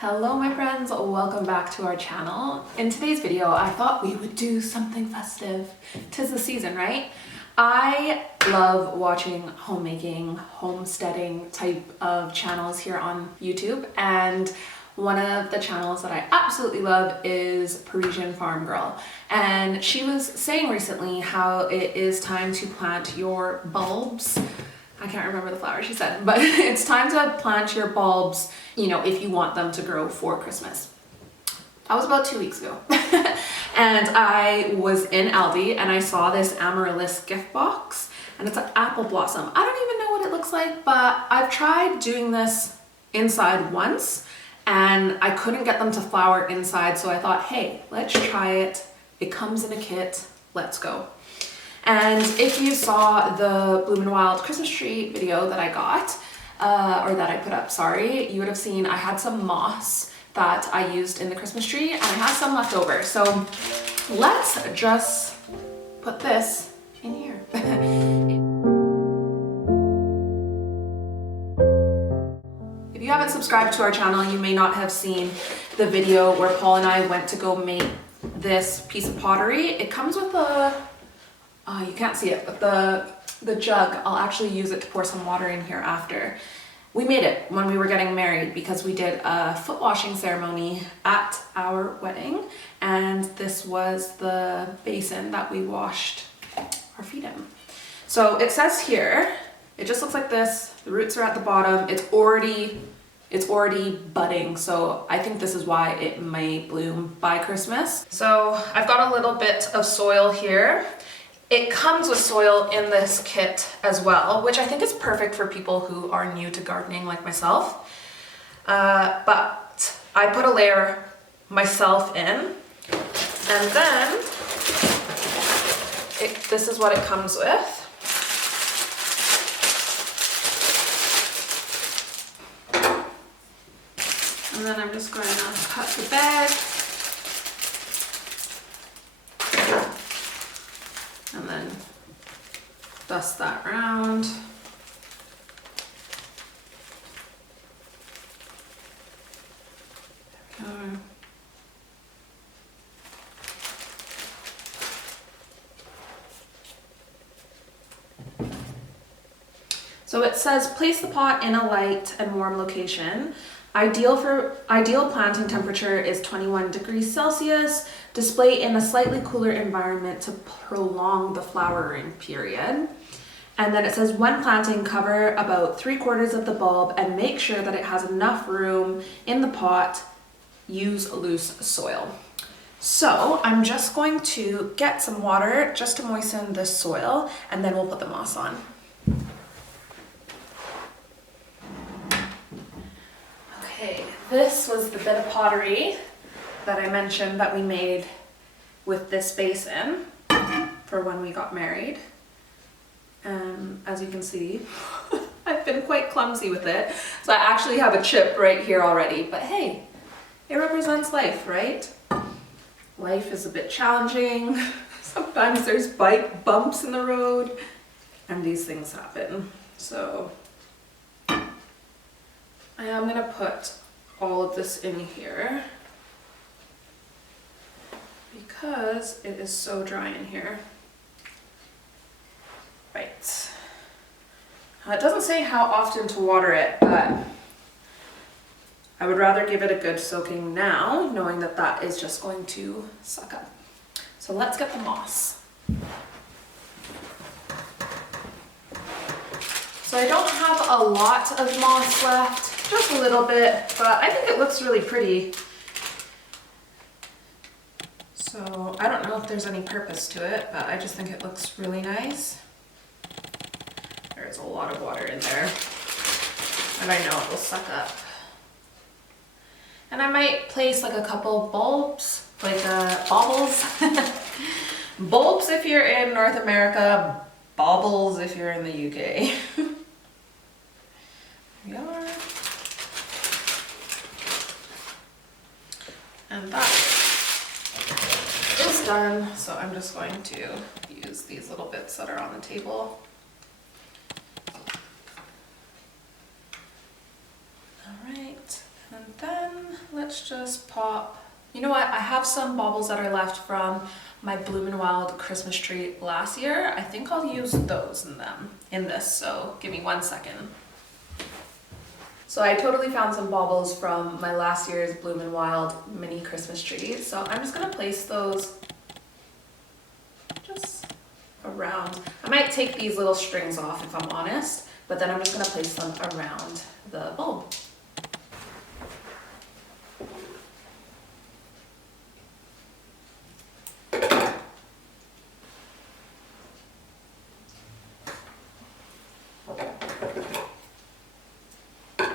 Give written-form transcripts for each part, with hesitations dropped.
Hello my friends, welcome back to our channel. In today's video, I thought we would do something festive. 'Tis the season, right? I love watching homemaking, homesteading type of channels here on YouTube, and one of the channels that I absolutely love is Parisian Farm Girl. And she was saying recently how it is time to plant your bulbs. I can't remember the flower she said, but it's time to plant your bulbs, you know, if you want them to grow for Christmas. That was about 2 weeks ago. And I was in Aldi and I saw this Amaryllis gift box, and it's an apple blossom. I don't even know what it looks like, but I've tried doing this inside once and I couldn't get them to flower inside. So I thought, hey, let's try it. It comes in a kit, let's go. And if you saw the Bloom and Wild Christmas tree video that I got, or that I put up, sorry, you would have seen I had some moss that I used in the Christmas tree and I have some left over. So let's just put this in here. If you haven't subscribed to our channel, you may not have seen the video where Paul and I went to go make this piece of pottery. It comes with a you can't see it, but the jug, I'll actually use it to pour some water in here after. We made it when we were getting married because we did a foot washing ceremony at our wedding, and this was the basin that we washed our feet in. So it says here, it just looks like this. The roots are at the bottom. It's already budding, so I think this is why it may bloom by Christmas. So I've got a little bit of soil here. It comes with soil in this kit as well, which I think is perfect for people who are new to gardening like myself. But I put a layer myself in, and then this is what it comes with. And then I'm just going to cut the bag. And then dust that around. There we go. So it says place the pot in a light and warm location. Ideal planting temperature is 21 degrees Celsius. Display in a slightly cooler environment to prolong the flowering period. And then it says when planting, cover about 3/4 of the bulb and make sure that it has enough room in the pot. Use loose soil. So I'm just going to get some water just to moisten this soil, and then we'll put the moss on. Okay, this was the bit of pottery that I mentioned that we made with this basin for when we got married. As you can see, I've been quite clumsy with it. So I actually have a chip right here already, but hey, it represents life, right? Life is a bit challenging. Sometimes there's bike bumps in the road and these things happen. So I am gonna put all of this in here because it is so dry in here. Right. It doesn't say how often to water it, but I would rather give it a good soaking now, knowing that that is just going to suck up. So let's get the moss. So I don't have a lot of moss left, just a little bit, but I think it looks really pretty. So I don't know if there's any purpose to it, but I just think it looks really nice. There's a lot of water in there, and I know it will suck up. And I might place like a couple bulbs, like baubles. Bulbs if you're in North America, baubles if you're in the UK. Here we are. And that is done, so I'm just going to use these little bits that are on the table. All right, and then let's just pop, you know what, I have some baubles that are left from my Bloom and Wild Christmas tree last year. I think I'll use those in this, so give me 1 second. So I totally found some baubles from my last year's Bloom and Wild mini Christmas tree. So I'm just gonna place those just around. I might take these little strings off if I'm honest, but then I'm just gonna place them around the bulb. I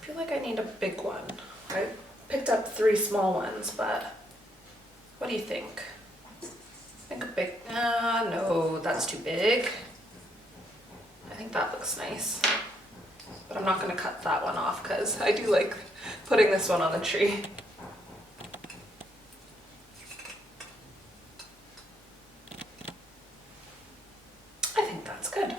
feel like I need a big one. I picked up 3 small ones, but what do you think? I think a big, no, that's too big. I think that looks nice, but I'm not gonna cut that one off because I do like putting this one on the tree. I think that's good.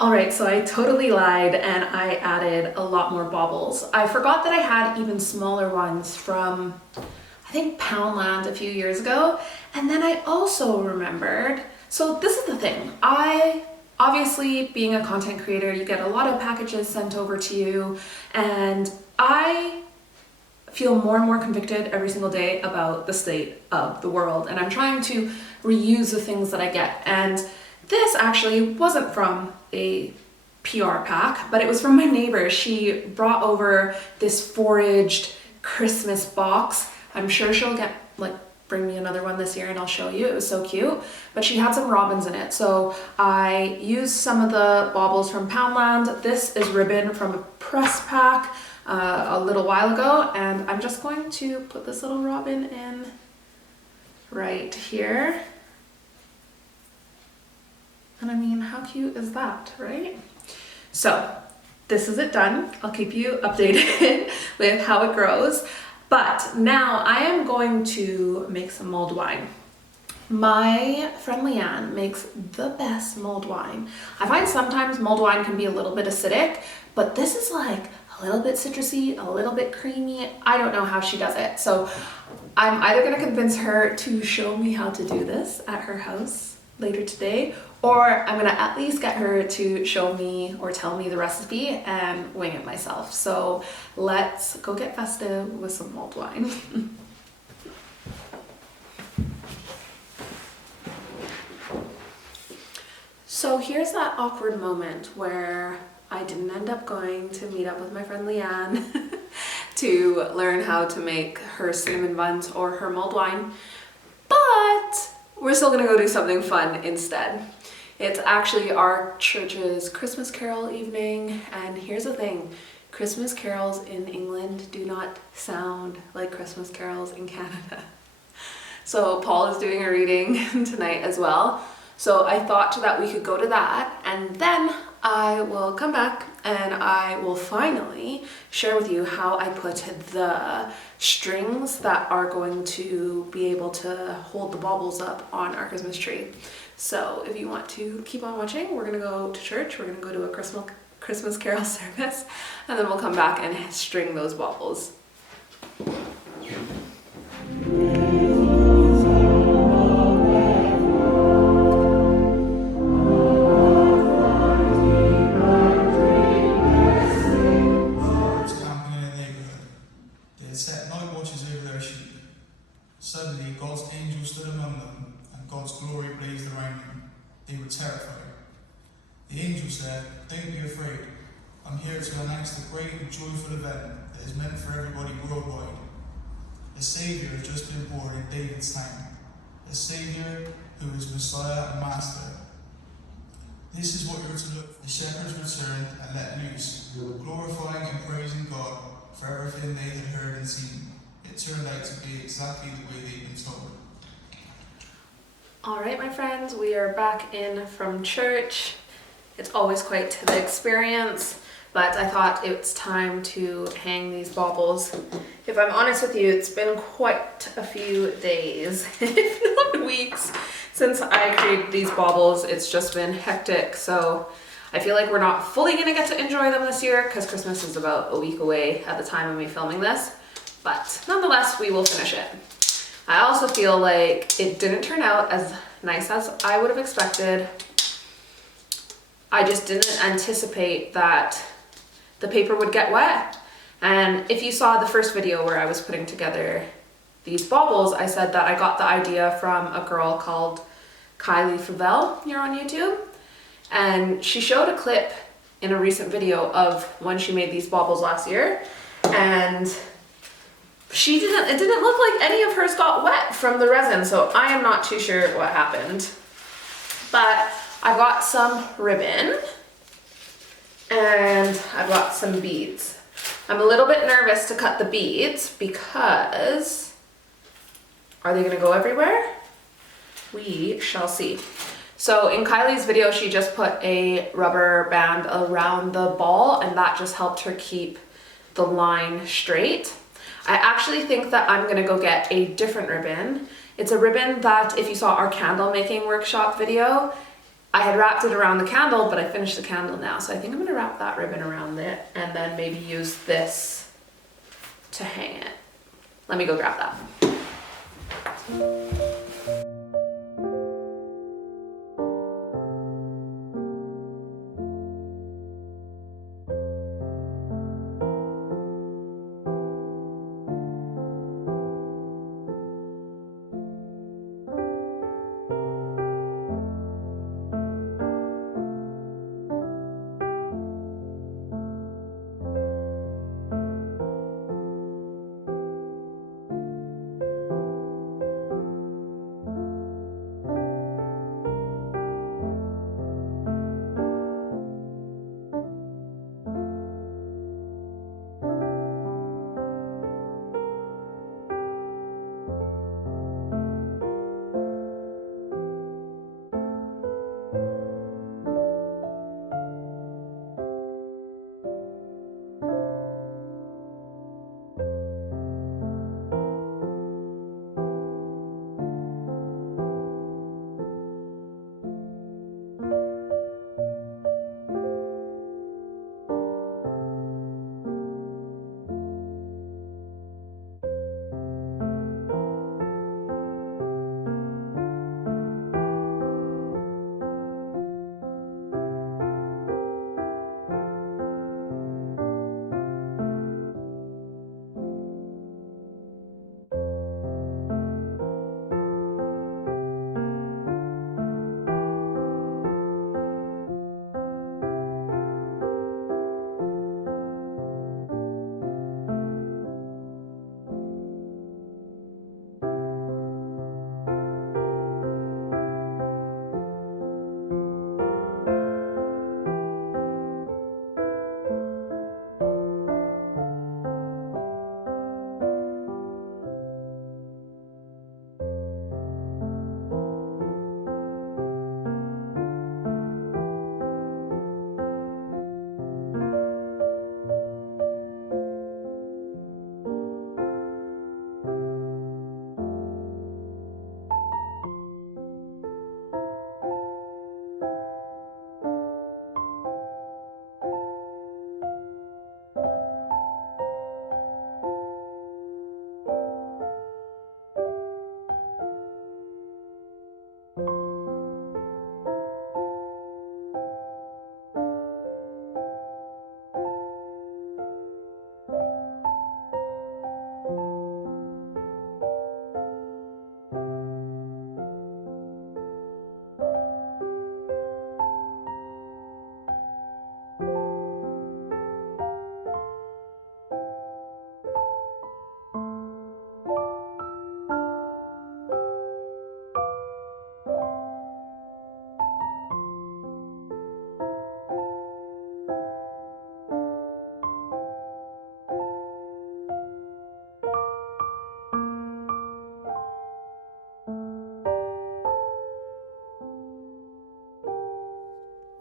Alright, so I totally lied and I added a lot more baubles. I forgot that I had even smaller ones from, I think, Poundland a few years ago. And then I also remembered, so this is the thing, obviously being a content creator, you get a lot of packages sent over to you, and I feel more and more convicted every single day about the state of the world, and I'm trying to reuse the things that I get. And this actually wasn't from a PR pack, but it was from my neighbor. She brought over this foraged Christmas box. I'm sure she'll bring me another one this year and I'll show you. It was so cute, but she had some robins in it. So I used some of the baubles from Poundland. This is ribbon from a press pack a little while ago, and I'm just going to put this little robin in right here. And I mean, how cute is that, right? So this is it done. I'll keep you updated with how it grows. But now I am going to make some mulled wine. My friend Leanne makes the best mulled wine. I find sometimes mulled wine can be a little bit acidic, but this is like a little bit citrusy, a little bit creamy. I don't know how she does it. So I'm either gonna convince her to show me how to do this at her house later today, or I'm gonna at least get her to show me or tell me the recipe and wing it myself. So let's go get festive with some mulled wine. So here's that awkward moment where I didn't end up going to meet up with my friend Leanne to learn how to make her cinnamon buns or her mulled wine, but we're still gonna go do something fun instead. It's actually our church's Christmas carol evening, and here's the thing, Christmas carols in England do not sound like Christmas carols in Canada. So Paul is doing a reading tonight as well. So I thought that we could go to that, and then I will come back and I will finally share with you how I put the strings that are going to be able to hold the baubles up on our Christmas tree. So if you want to keep on watching, we're gonna go to church, we're gonna go to a Christmas carol service, and then we'll come back and string those baubles. Suddenly, God's angel stood among them, and God's glory blazed around them. They were terrified. The angel said, "Don't be afraid. I'm here to announce the great and joyful event that is meant for everybody worldwide. A Saviour has just been born in David's town, a Saviour who is Messiah and Master. This is what you're to look for. The shepherds returned and let loose, glorifying and praising God for everything they had heard and seen. It turned out to be exactly the way they'd been told." All right, my friends, we are back in from church. It's always quite the experience, but I thought it's time to hang these baubles. If I'm honest with you, it's been quite a few days, if not weeks, Since I created these baubles, it's just been hectic, so I feel like we're not fully gonna get to enjoy them this year because Christmas is about a week away at the time of me filming this, but nonetheless, we will finish it. I also feel like it didn't turn out as nice as I would have expected. I just didn't anticipate that the paper would get wet. And if you saw the first video where I was putting together these baubles, I said that I got the idea from a girl called Kylie Favell here on YouTube. And she showed a clip in a recent video of when she made these baubles last year. And it didn't look like any of hers got wet from the resin, so I am not too sure what happened. But I got some ribbon and I've got some beads. I'm a little bit nervous to cut the beads because are they gonna go everywhere? We shall see. So in Kylie's video, she just put a rubber band around the ball and that just helped her keep the line straight. I actually think that I'm gonna go get a different ribbon. It's a ribbon that if you saw our candle making workshop video, I had wrapped it around the candle, but I finished the candle now. So I think I'm gonna wrap that ribbon around it and then maybe use this to hang it. Let me go grab that.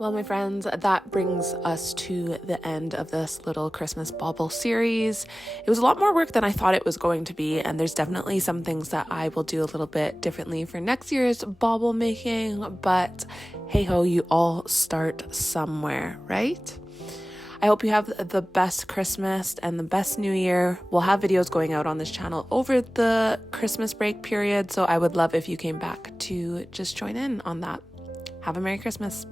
Well, my friends, that brings us to the end of this little Christmas Bauble series. It was a lot more work than I thought it was going to be, and there's definitely some things that I will do a little bit differently for next year's Bauble making, but hey ho, you all start somewhere, right? I hope you have the best Christmas and the best New Year. We'll have videos going out on this channel over the Christmas break period, so I would love if you came back to just join in on that. Have a Merry Christmas.